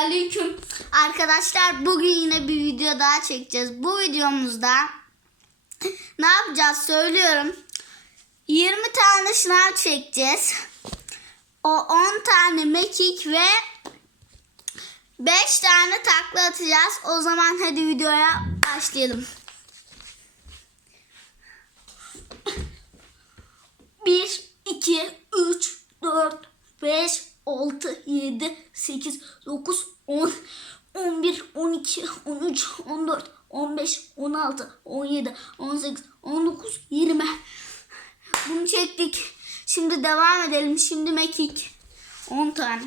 aleyküm. Arkadaşlar bugün yine bir video daha çekeceğiz. Bu videomuzda ne yapacağız söylüyorum. 20 tane şınav çekeceğiz. O 10 tane mekik ve 5 tane takla atacağız. O zaman hadi videoya başlayalım. 1, 2, 3, 4, 5, 6, 7, 8, 9, 10, 11, 12, 13, 14, 15, 16, 17, 18, 19, 20. Bunu çektik. Şimdi devam edelim. Şimdi mekik. 10 tane.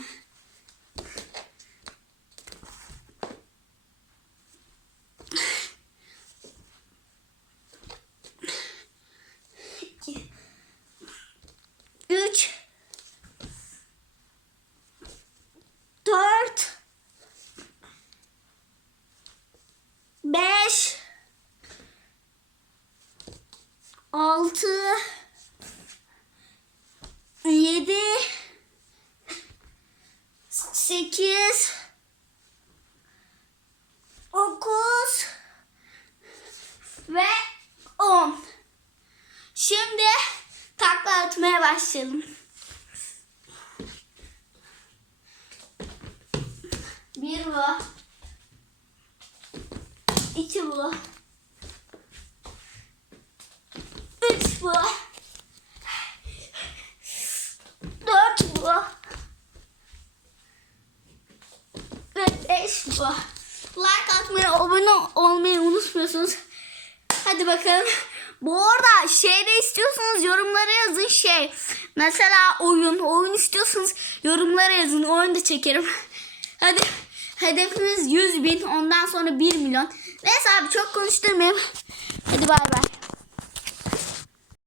6 7 8 9 ve 10 Şimdi takla atmaya başlayalım. Bir bu. İki bu. Beş. Like atmayı, abone olmayı unutmuyorsunuz. Hadi bakalım. Bu arada şey de istiyorsanız yorumlara yazın şey. Mesela oyun. Oyun istiyorsanız yorumlara yazın. Oyun da çekerim. Hadi. Hedefimiz 100 bin. Ondan sonra 1 milyon. Neyse abi çok konuşturmayayım. Hadi bay bay.